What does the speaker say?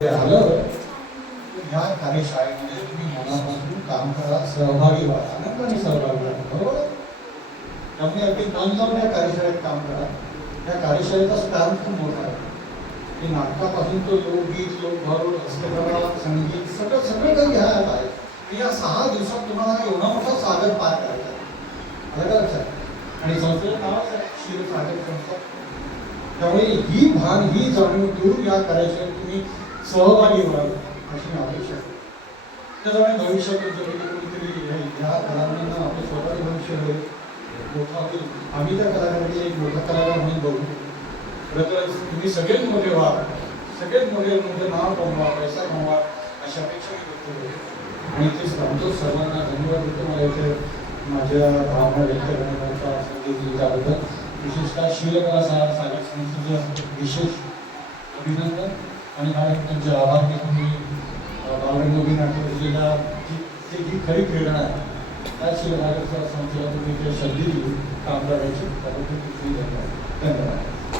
आलं ह्या कार्यशाळेमध्ये तुम्ही मनापासून काम करा, सहभागी व्हा, आनंदाने सहभागी व्हा, बरोबर. त्यामुळे अगदी मन लावून या कार्यशाळेत काम करा. या कार्यशाळेचा स्टार खूप मोठा आहे. की नाटकापासून तो लोकगीत, लोकभारूड, हस्तकला, संगीत सगळं सगळं काही घ्यायला आहे. आणि या 6 दिवसात तुम्हाला एवढा मोठा सागर पार करायचा आहे. आलं का लक्षात? आणि संस्थेचं नावच आहे क्षीरसागर संस्था. त्यामुळे ही भान, ही जाणीव घेऊन या कार्यशाळेत तुम्ही सहभागी व्हाल अशी अपेक्षा आहे. त्याच्यामुळे भविष्यात कोणीतरी ह्या कलाकारांना आपलं स्वतःचं भविष्य होईल, मोठा होईल. आम्ही त्या कलाकारांनी एक मोठा कलाकार म्हणून बघू. खरं तर तुम्ही सगळेच मोठे व्हा, सगळेच मोठे मोठे नाव कमवा, पैसा कमवा अशी अपेक्षा मी व्यक्त करतो. आणि ते सांगतो सर्वांना धन्यवाद देतो. मला इथे माझ्या भावना व्यक्त करण्याचा संधी दिली त्याबद्दल विशेषतः शीलकला सागर संस्थेचं विशेष अभिनंदन आणि तुमचे आभार की तुम्ही बालरंगोली नाट्यकलेला जी खरी प्रेरणा आहे त्या शीलसागर संस्थेला तुम्ही ते संधी दिली काम करायची, त्याबद्दल तुम्ही धन्यवाद.